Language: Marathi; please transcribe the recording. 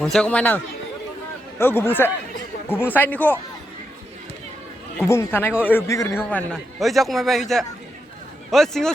मोनसेया खमायना गुबुं साइडनिखौ गुबुं थानायखौ बिगुरनिखौ मानोना जा खमायबाय जा सिङाव